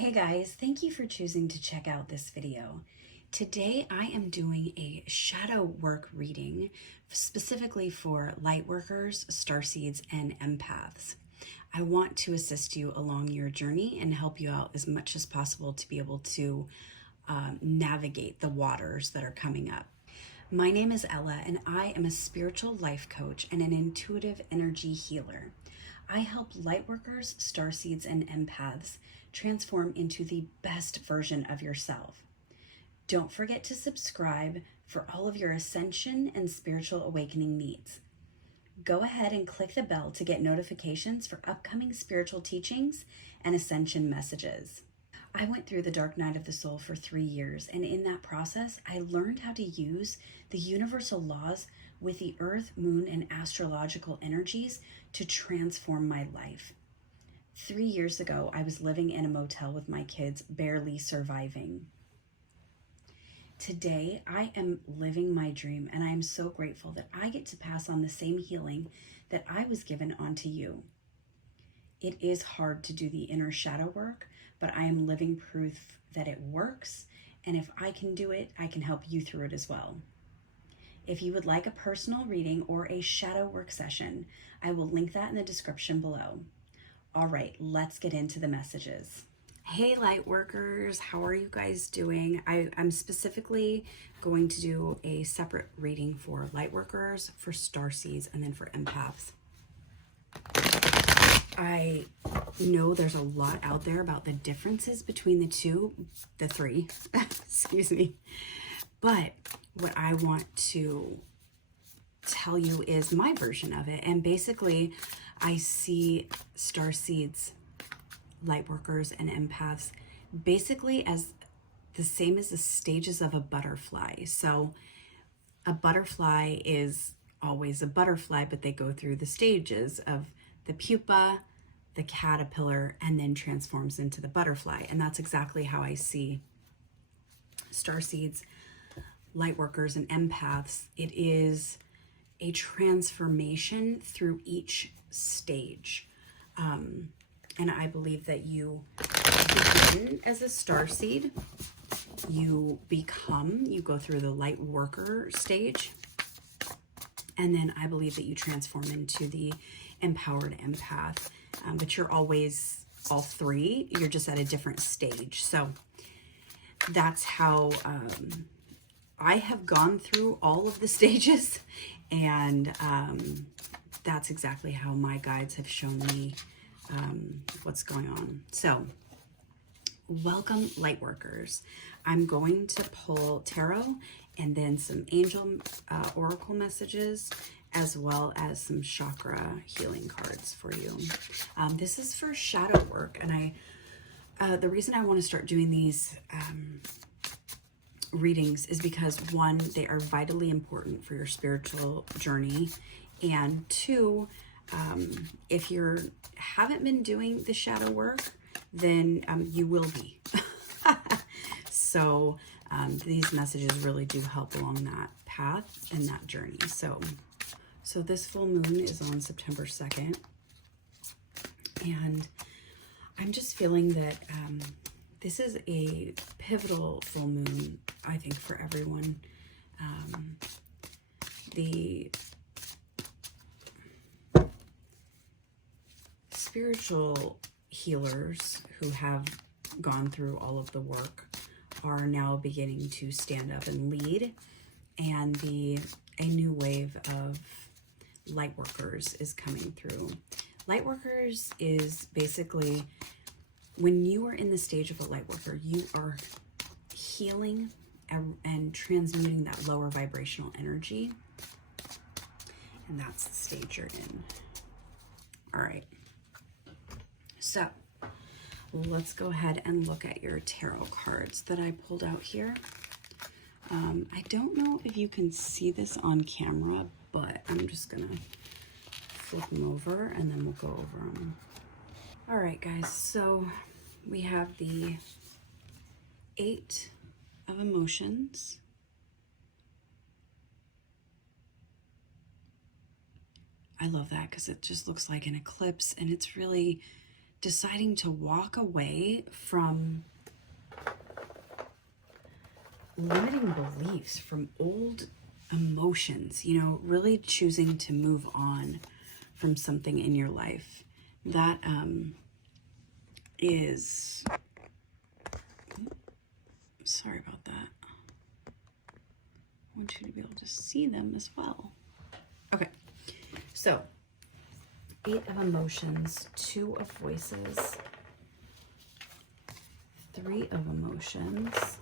Hey guys, thank you for choosing to check out this video. Today I am doing a shadow work reading specifically for Lightworkers, Starseeds, and Empaths. I want to assist you along your journey and help you out as much as possible to be able to navigate the waters that are coming up. My name is Ella and I am a spiritual life coach and an intuitive energy healer. I help Lightworkers, Starseeds, and Empaths transform into the best version of yourself. Don't forget to subscribe for all of your ascension and spiritual awakening needs. Go ahead and click the bell to get notifications for upcoming spiritual teachings and ascension messages. I went through the dark night of the soul for 3 years, and in that process, I learned how to use the universal laws with the earth, moon, and astrological energies to transform my life. 3 years ago, I was living in a motel with my kids, barely surviving. Today, I am living my dream, and I am so grateful that I get to pass on the same healing that I was given onto you. It is hard to do the inner shadow work, but I am living proof that it works, and if I can do it, I can help you through it as well. If you would like a personal reading or a shadow work session, I will link that in the description below. All right, let's get into the messages. Hey Lightworkers, how are you guys doing? I'm specifically going to do a separate reading for Lightworkers, for Starseeds, and then for Empaths. I know there's a lot out there about the differences between the three, excuse me. But what I want to tell you is my version of it. And basically, I see Starseeds, Lightworkers, and Empaths basically as the same as the stages of a butterfly. So a butterfly is always a butterfly, but they go through the stages of the pupa, the caterpillar, and then transforms into the butterfly. And that's exactly how I see Starseeds, Lightworkers, and Empaths. It is a transformation through each stage. And I believe that you begin as a Starseed, you go through the Lightworker stage, and then I believe that you transform into the empowered empath. But you're always all three, you're just at a different stage. So that's how I have gone through all of the stages, and that's exactly how my guides have shown me what's going on. So welcome Lightworkers. I'm going to pull tarot and then some angel oracle messages, as well as some chakra healing cards for you. This is for shadow work, and the reason I want to start doing these readings is because, one, they are vitally important for your spiritual journey, and two, if you haven't been doing the shadow work, then you will be. So these messages really do help along that path and that journey. So this full moon is on September 2nd, and I'm just feeling that this is a pivotal full moon, I think, for everyone. The spiritual healers who have gone through all of the work are now beginning to stand up and lead, and a new wave of Lightworkers is coming through. Lightworkers is basically, when you are in the stage of a Lightworker, you are healing and transmuting that lower vibrational energy, and that's the stage you're in. All right, so let's go ahead and look at your tarot cards that I pulled out here. I don't know if you can see this on camera, but I'm just gonna flip them over and then we'll go over them. All right, guys, so we have the 8 of Emotions, I love that because it just looks like an eclipse, and it's really deciding to walk away from limiting beliefs, from old emotions, you know, really choosing to move on from something in your life. That is, sorry about that. I want you to be able to see them as well. Okay, so 8 of emotions, 2 of voices, 3 of emotions,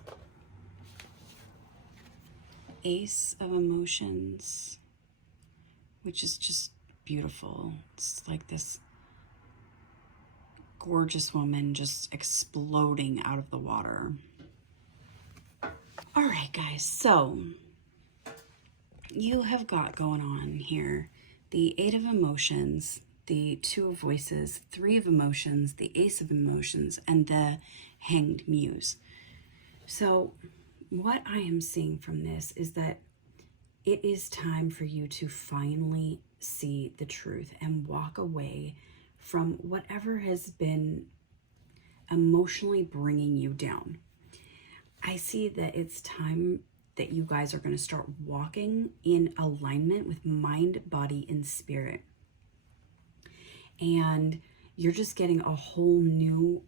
Ace of emotions, which is just beautiful. It's like this gorgeous woman just exploding out of the water. All right, guys, so you have got going on here the 8 of emotions, the 2 of voices, 3 of emotions, the Ace of emotions, and the Hanged Muse. So what I am seeing from this is that it is time for you to finally see the truth and walk away from whatever has been emotionally bringing you down. I see that it's time that you guys are going to start walking in alignment with mind, body, and spirit. And you're just getting a whole new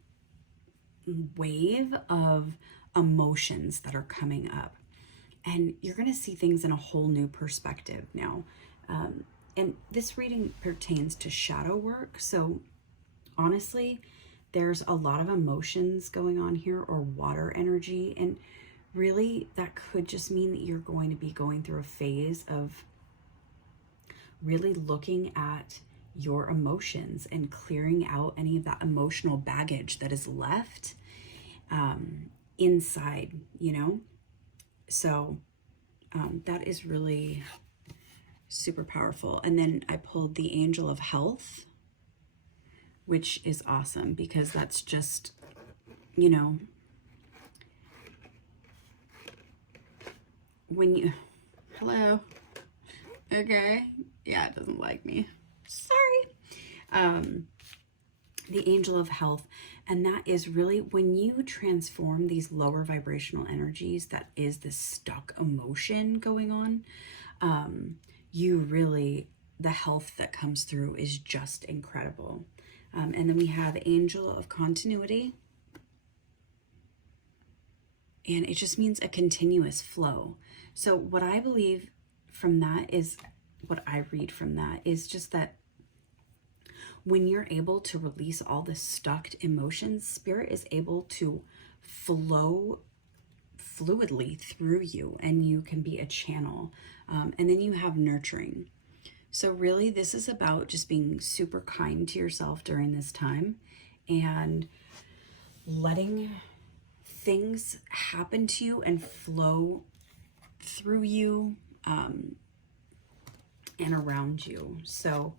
wave of emotions that are coming up. And you're going to see things in a whole new perspective now. And this reading pertains to shadow work. So honestly, there's a lot of emotions going on here, or water energy. And really, that could just mean that you're going to be going through a phase of really looking at your emotions and clearing out any of that emotional baggage that is left inside, you know? So that is really super powerful. And then I pulled the Angel of Health, which is awesome because that's just, you know, when you, hello, okay, yeah, it doesn't like me, sorry. The Angel of Health, and that is really when you transform these lower vibrational energies, that is the stuck emotion going on, you really, the health that comes through is just incredible. And then we have Angel of Continuity, and it just means a continuous flow. So what I believe from that is, what I read from that is just that when you're able to release all the stuck emotions, spirit is able to flow fluidly through you, and you can be a channel. And then you have nurturing. So really, this is about just being super kind to yourself during this time and letting things happen to you and flow through you and around you. So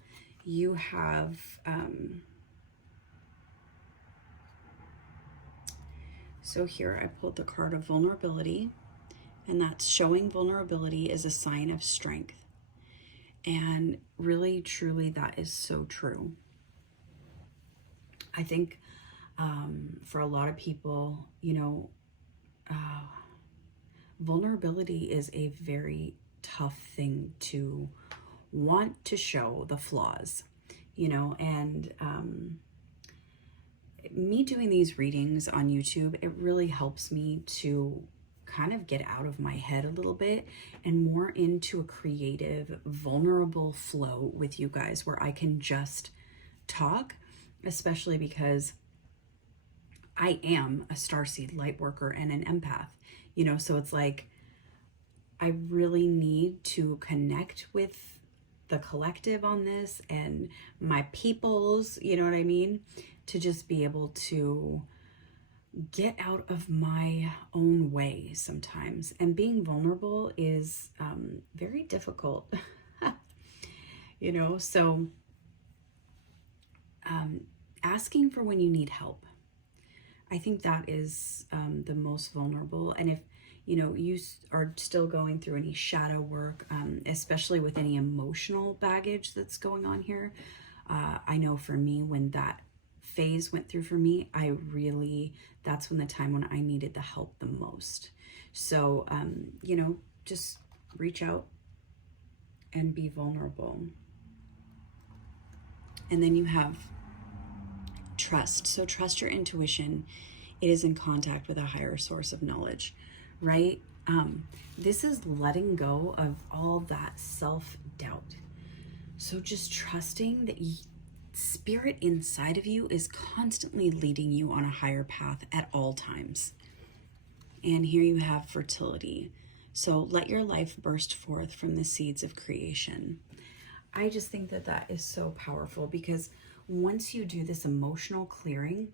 you have so here I pulled the card of vulnerability, and that's showing vulnerability is a sign of strength. And really, truly, that is so true. I think for a lot of people, you know, vulnerability is a very tough thing to want to show the flaws, you know, and me doing these readings on YouTube, it really helps me to kind of get out of my head a little bit and more into a creative, vulnerable flow with you guys where I can just talk, especially because I am a Starseed Lightworker and an empath, you know, so it's like I really need to connect with the collective on this and my peoples, you know what I mean, to just be able to get out of my own way sometimes. And being vulnerable is very difficult, you know, so asking for when you need help, I think that is the most vulnerable. And if, you know, you are still going through any shadow work, especially with any emotional baggage that's going on here, I know for me, when that phase went through for me, that's when the time when I needed the help the most. So, you know, just reach out and be vulnerable. And then you have trust. So trust your intuition. It is in contact with a higher source of knowledge, right? This is letting go of all that self-doubt. So just trusting that spirit inside of you is constantly leading you on a higher path at all times. And here you have fertility. So let your life burst forth from the seeds of creation. I just think that that is so powerful, because once you do this emotional clearing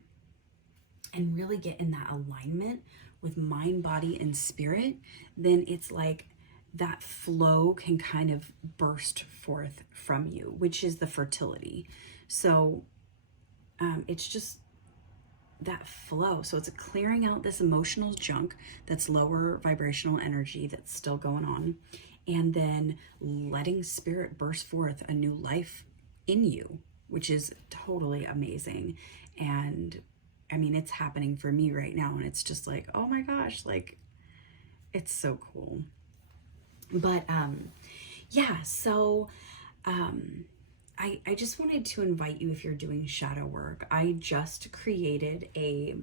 and really get in that alignment with mind, body, and spirit, then it's like that flow can kind of burst forth from you, which is the fertility. So it's just that flow. So it's a clearing out this emotional junk that's lower vibrational energy that's still going on, and then letting spirit burst forth a new life in you, which is totally amazing. And I mean, it's happening for me right now, and it's just like, oh my gosh, like, it's so cool. But yeah, so I just wanted to invite you, if you're doing shadow work, I just created a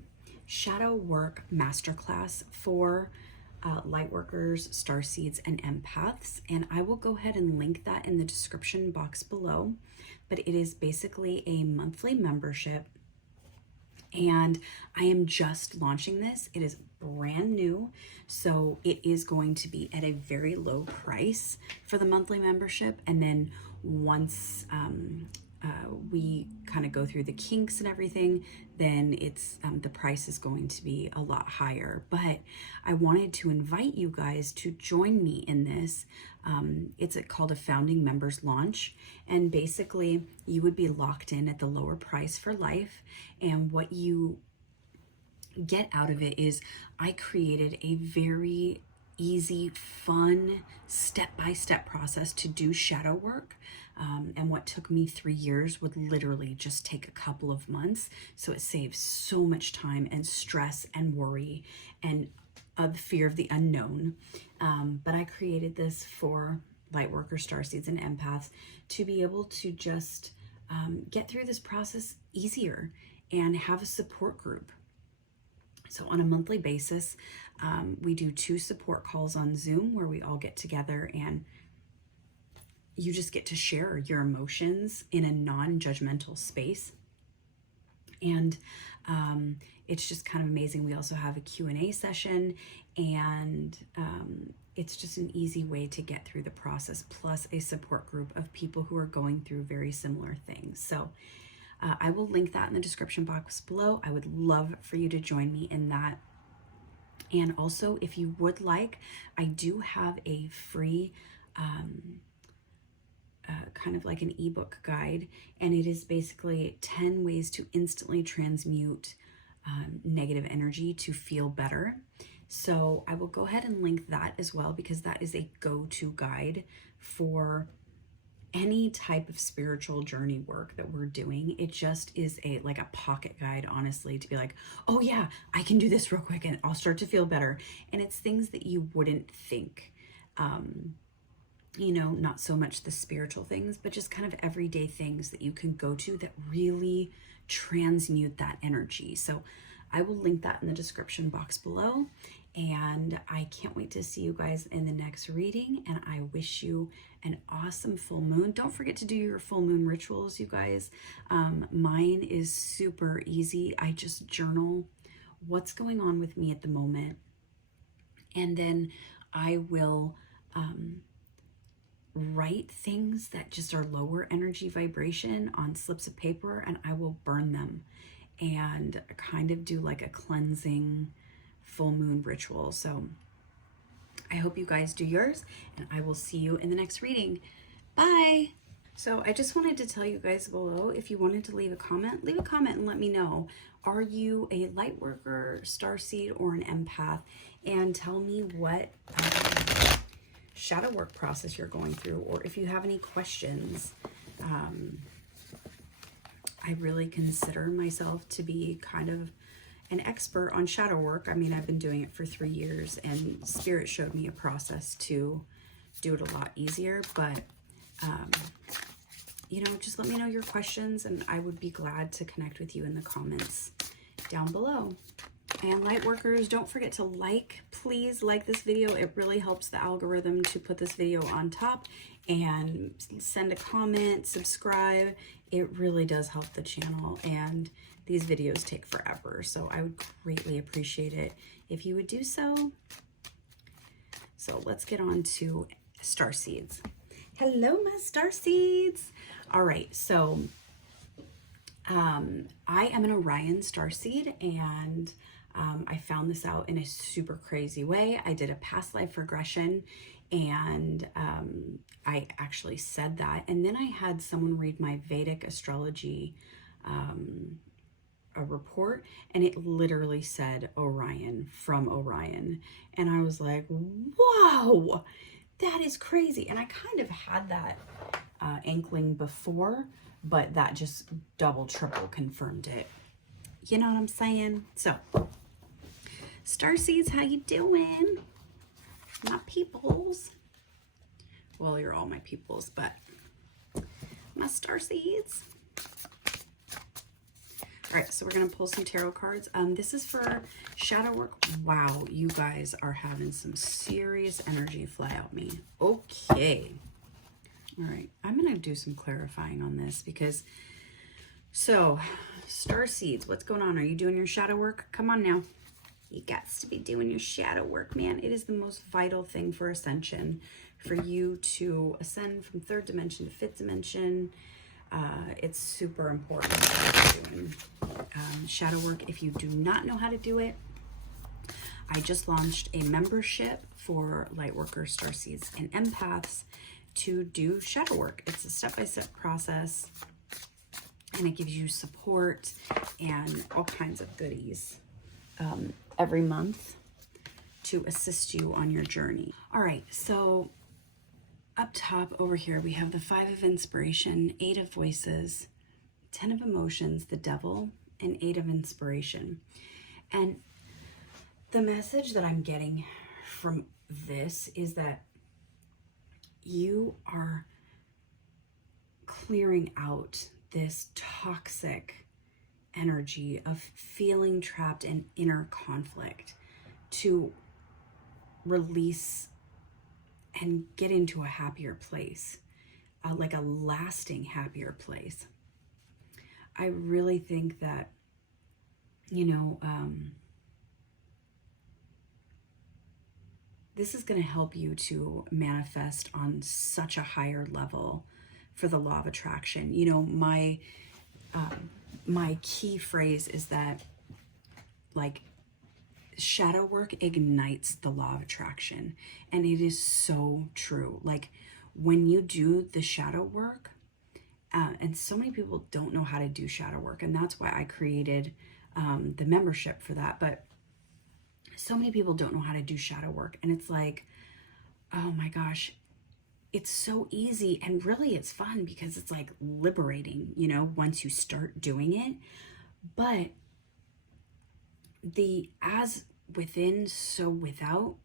Shadow Work Masterclass for Lightworkers, Starseeds, and Empaths, and I will go ahead and link that in the description box below. But it is basically a monthly membership, and I am just launching this. It is brand new, so it is going to be at a very low price for the monthly membership, and then once we kind of go through the kinks and everything, then it's the price is going to be a lot higher. But I wanted to invite you guys to join me in this. It's called a founding members launch, and basically you would be locked in at the lower price for life. And what you get out of it is I created a very easy, fun, step-by-step process to do shadow work. And what took me 3 years would literally just take a couple of months. So it saves so much time and stress and worry and the fear of the unknown. But I created this for Lightworkers, Starseeds, and Empaths to be able to just get through this process easier and have a support group. So on a monthly basis, we do 2 support calls on Zoom where we all get together, and you just get to share your emotions in a non-judgmental space. And it's just kind of amazing. We also have a Q&A session, and it's just an easy way to get through the process, plus a support group of people who are going through very similar things. So I will link that in the description box below. I would love for you to join me in that. And also, if you would like, I do have a free kind of like an ebook guide, and it is basically 10 ways to instantly transmute negative energy to feel better. So I will go ahead and link that as well, because that is a go-to guide for any type of spiritual journey work that we're doing. It just is like a pocket guide, honestly, to be like, oh yeah, I can do this real quick and I'll start to feel better. And it's things that you wouldn't think, you know, not so much the spiritual things, but just kind of everyday things that you can go to that really transmute that energy. So I will link that in the description box below. And I can't wait to see you guys in the next reading. And I wish you an awesome full moon. Don't forget to do your full moon rituals, you guys. Mine is super easy. I just journal what's going on with me at the moment. And then I will write things that just are lower energy vibration on slips of paper, and I will burn them and kind of do like a cleansing full moon ritual. So I hope you guys do yours, and I will see you in the next reading. Bye. So I just wanted to tell you guys below, if you wanted to leave a comment and let me know. Are you a Lightworker, Starseed, or an Empath? And tell me what shadow work process you're going through, or if you have any questions. I really consider myself to be kind of an expert on shadow work. I mean, I've been doing it for 3 years, and Spirit showed me a process to do it a lot easier. But, you know, just let me know your questions, and I would be glad to connect with you in the comments down below. And Lightworkers, don't forget to please like this video. It really helps the algorithm to put this video on top, and send a comment, subscribe. It really does help the channel, and these videos take forever. So I would greatly appreciate it if you would do so. So let's get on to Starseeds. Hello, my Starseeds. All right, so I am an Orion Starseed, and I found this out in a super crazy way. I did a past life regression, and I actually said that. And then I had someone read my Vedic astrology a report, and it literally said Orion, from Orion. And I was like, whoa, that is crazy. And I kind of had that inkling before, but that just double, triple confirmed it. You know what I'm saying? So, Starseeds, how you doing? My peoples. Well, you're all my peoples, but my Starseeds. All right, so we're going to pull some tarot cards. This is for shadow work. Wow, you guys are having some serious energy fly out me. Okay. All right, I'm going to do some clarifying on this because, so, Starseeds, what's going on? Are you doing your shadow work? Come on now. You got to be doing your shadow work, man. It is the most vital thing for ascension, for you to ascend from 3rd dimension to 5th dimension. It's super important that you're doing shadow work. If you do not know how to do it, I just launched a membership for Lightworkers, Starseeds, and Empaths to do shadow work. It's a step-by-step process, and it gives you support and all kinds of goodies every month to assist you on your journey. All right, so up top over here, we have the 5 of Inspiration, 8 of Voices, 10 of Emotions, the Devil, and 8 of Inspiration. And the message that I'm getting from this is that you are clearing out this toxic energy of feeling trapped in inner conflict to release and get into a happier place, like a lasting happier place. I really think that, you know, this is going to help you to manifest on such a higher level for the law of attraction. You know, my key phrase is that, like, shadow work ignites the law of attraction, and it is so true. Like, when you do the shadow work, and so many people don't know how to do shadow work, and that's why I created the membership for that. But so many people don't know how to do shadow work, and it's like, oh my gosh, it's so easy, and really it's fun because it's like liberating, you know, once you start doing it. But the as within, so without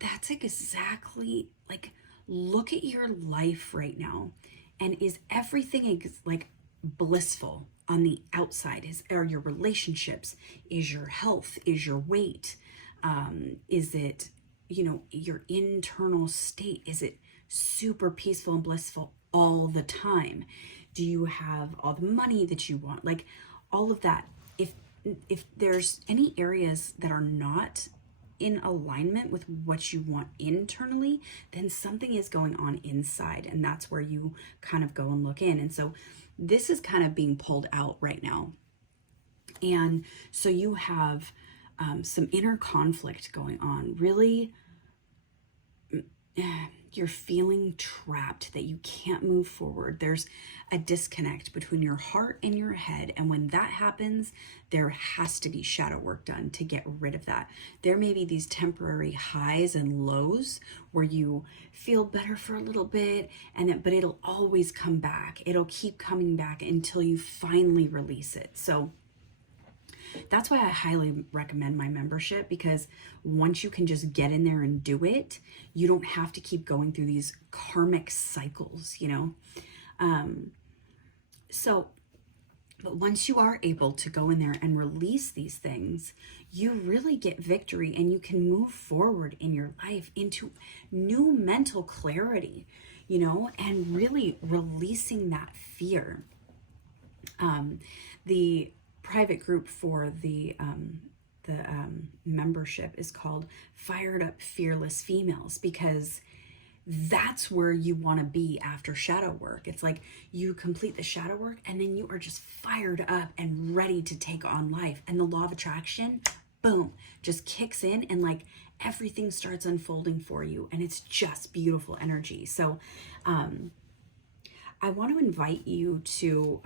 that's exactly, like, look at your life right now, and is everything like blissful on the outside? Are your relationships, is your health, is your weight, is it, you know, your internal state, is it super peaceful and blissful all the time? Do you have all the money that you want? Like, all of that. If there's any areas that are not in alignment with what you want internally, then something is going on inside, and that's where you kind of go and look in. And so this is kind of being pulled out right now. And so you have some inner conflict going on. Really, you're feeling trapped, that you can't move forward. There's a disconnect between your heart and your head. And when that happens, there has to be shadow work done to get rid of that. There may be these temporary highs and lows where you feel better for a little bit, but it'll always come back. It'll keep coming back until you finally release it. So that's why I highly recommend my membership, because once you can just get in there and do it, you don't have to keep going through these karmic cycles, you know? But once you are able to go in there and release these things, you really get victory, and you can move forward in your life into new mental clarity, you know, and really releasing that fear. The private group for the membership is called Fired Up Fearless Females, because that's where you want to be after shadow work. It's like you complete the shadow work and then you are just fired up and ready to take on life, and the law of attraction, boom, just kicks in, and like everything starts unfolding for you, and it's just beautiful energy. So I want to invite you to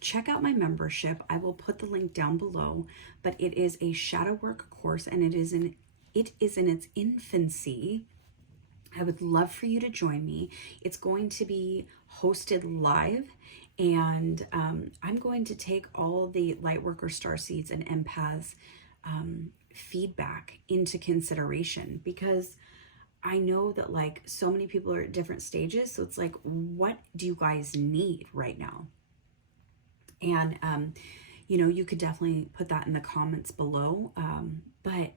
check out my membership. I will put the link down below, but it is a shadow work course, and it is in its infancy. I would love for you to join me. It's going to be hosted live, and I'm going to take all the Lightworker, Starseeds, and Empaths feedback into consideration, because I know that like so many people are at different stages. So it's like, what do you guys need right now? And, you know, you could definitely put that in the comments below. But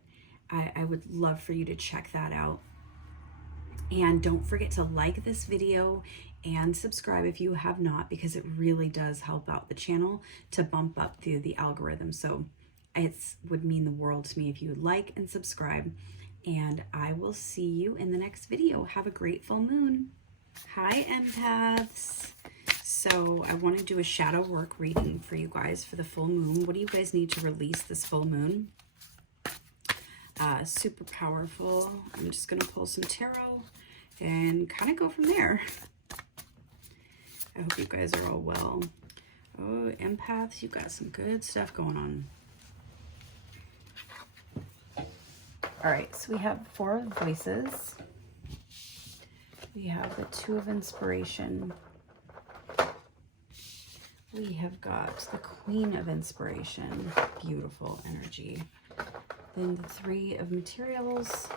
I would love for you to check that out. And don't forget to like this video and subscribe if you have not, because it really does help out the channel to bump up the algorithm. So it would mean the world to me if you would like and subscribe. And I will see you in the next video. Have a great full moon. Hi, empaths. So I want to do a shadow work reading for you guys for the full moon. What do you guys need to release this full moon? Super powerful. I'm just going to pull some tarot and kind of go from there. I hope you guys are all well. Oh, empaths, you got some good stuff going on. All right, so we have 4 of Voices. We have the 2 of Inspiration. We have got the Queen of Inspiration, beautiful energy. Then the 3 of Materials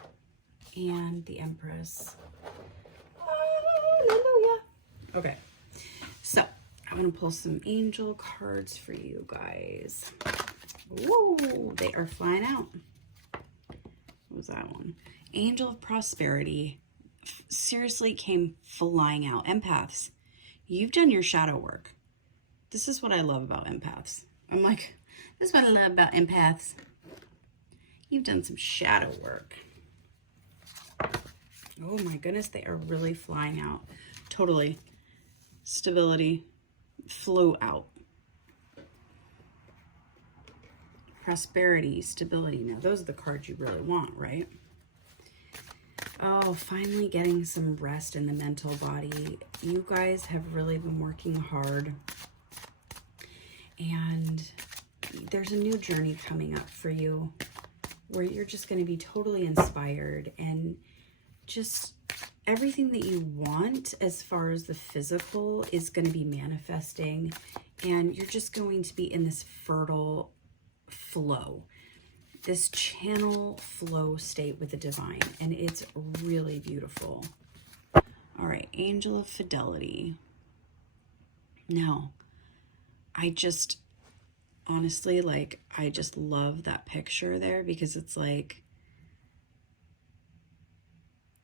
and the Empress. Hallelujah. Okay, so I'm gonna pull some angel cards for you guys. Whoa, they are flying out. What was that one? Angel of Prosperity. Seriously came flying out. Empaths, you've done your shadow work. This is what I love about empaths. I'm like, this is what I love about empaths. You've done some shadow work. Oh my goodness, they are really flying out. Totally. Stability flew out. Prosperity, stability. Now, those are the cards you really want, right? Oh, finally getting some rest in the mental body. You guys have really been working hard. And there's a new journey coming up for you where you're just going to be totally inspired, and just everything that you want as far as the physical is going to be manifesting, and you're just going to be in this fertile flow, this channel flow state with the divine, and it's really beautiful. All right, Angel of Fidelity. Now, I just honestly, like, I just love that picture there, because it's like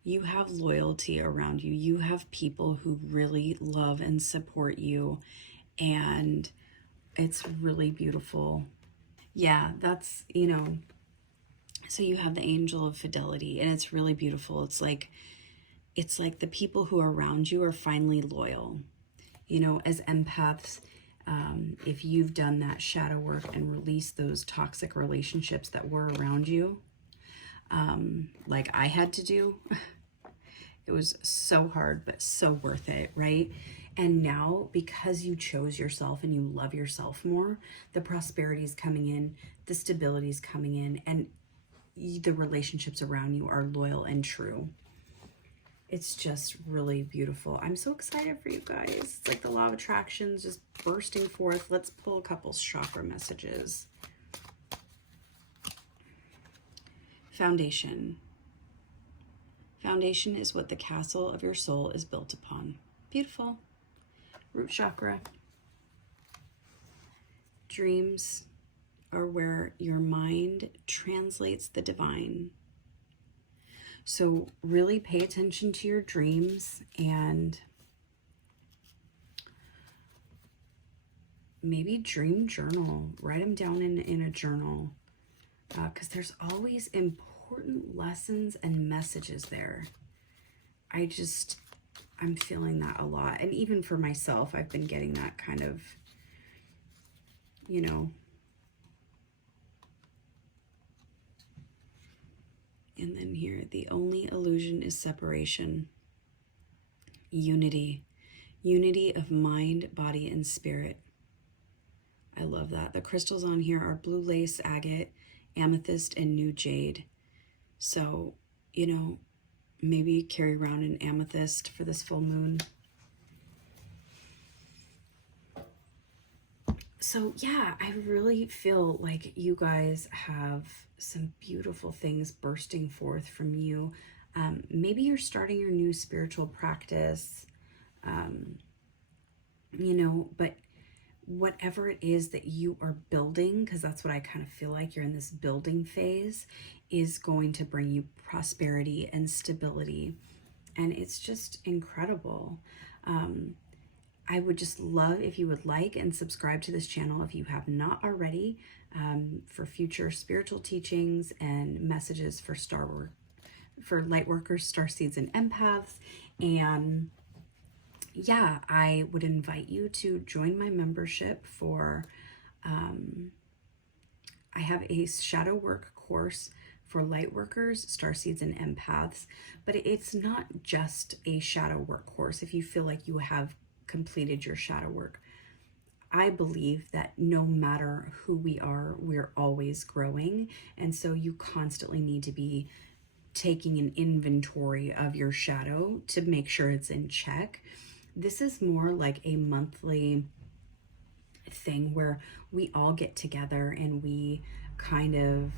you have loyalty around you. You have people who really love and support you, and it's really beautiful. Yeah, that's, you know, so you have the Angel of Fidelity, and it's really beautiful. It's like the people who are around you are finally loyal. You know, as empaths, if you've done that shadow work and released those toxic relationships that were around you, like I had to do, It was so hard, but so worth it, right? And now, because you chose yourself and you love yourself more, the prosperity is coming in, the stability is coming in, and the relationships around you are loyal and true. It's just really beautiful. I'm so excited for you guys. It's like the law of attraction is just bursting forth. Let's pull a couple chakra messages. Foundation. Foundation is what the castle of your soul is built upon. Beautiful. Root chakra. Dreams are where your mind translates the divine. So really pay attention to your dreams and maybe dream journal. Write them down in a journal, because there's always important lessons and messages there. I'm feeling that a lot. And even for myself, I've been getting that kind of, you know. And then here, the only illusion is separation. Unity. Unity of mind, body, and spirit. I love that. The crystals on here are blue lace, agate, amethyst, and new jade. So, you know, maybe carry around an amethyst for this full moon. So yeah, I really feel like you guys have some beautiful things bursting forth from you. Maybe you're starting your new spiritual practice, you know, but whatever it is that you are building, because that's what I kind of feel like you're in this building phase, is going to bring you prosperity and stability. And it's just incredible. I would just love if you would like and subscribe to this channel if you have not already, for future spiritual teachings and messages for Lightworkers, Starseeds, and Empaths. And yeah, I would invite you to join my membership for, I have a Shadow Work course for Lightworkers, Starseeds, and Empaths, but it's not just a Shadow Work course. If you feel like you have completed your shadow work, I believe that no matter who we are, we're always growing. And so you constantly need to be taking an inventory of your shadow to make sure it's in check. This is more like a monthly thing where we all get together and we kind of,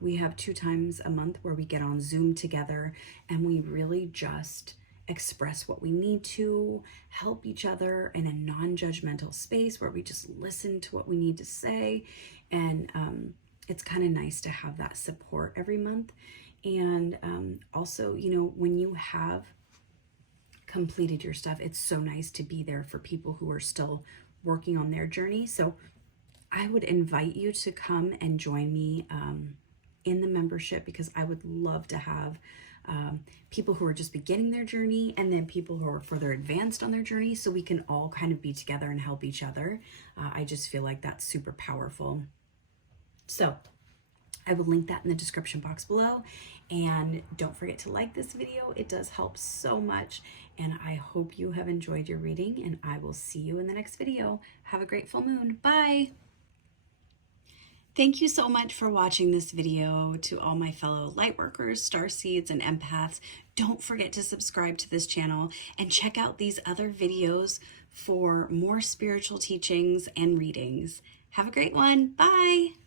we have 2 times a month where we get on Zoom together and we really just express what we need to, help each other in a non-judgmental space where we just listen to what we need to say. And it's kind of nice to have that support every month. And also, you know, when you have completed your stuff, it's so nice to be there for people who are still working on their journey. So I would invite you to come and join me in the membership, because I would love to have people who are just beginning their journey and then people who are further advanced on their journey, so we can all kind of be together and help each other. I just feel like that's super powerful. So I will link that in the description box below, and don't forget to like this video. It does help so much, and I hope you have enjoyed your reading, and I will see you in the next video. Have a great full moon. Bye. Thank you so much for watching this video. To all my fellow Lightworkers, Starseeds, and Empaths, don't forget to subscribe to this channel and check out these other videos for more spiritual teachings and readings. Have a great one. Bye.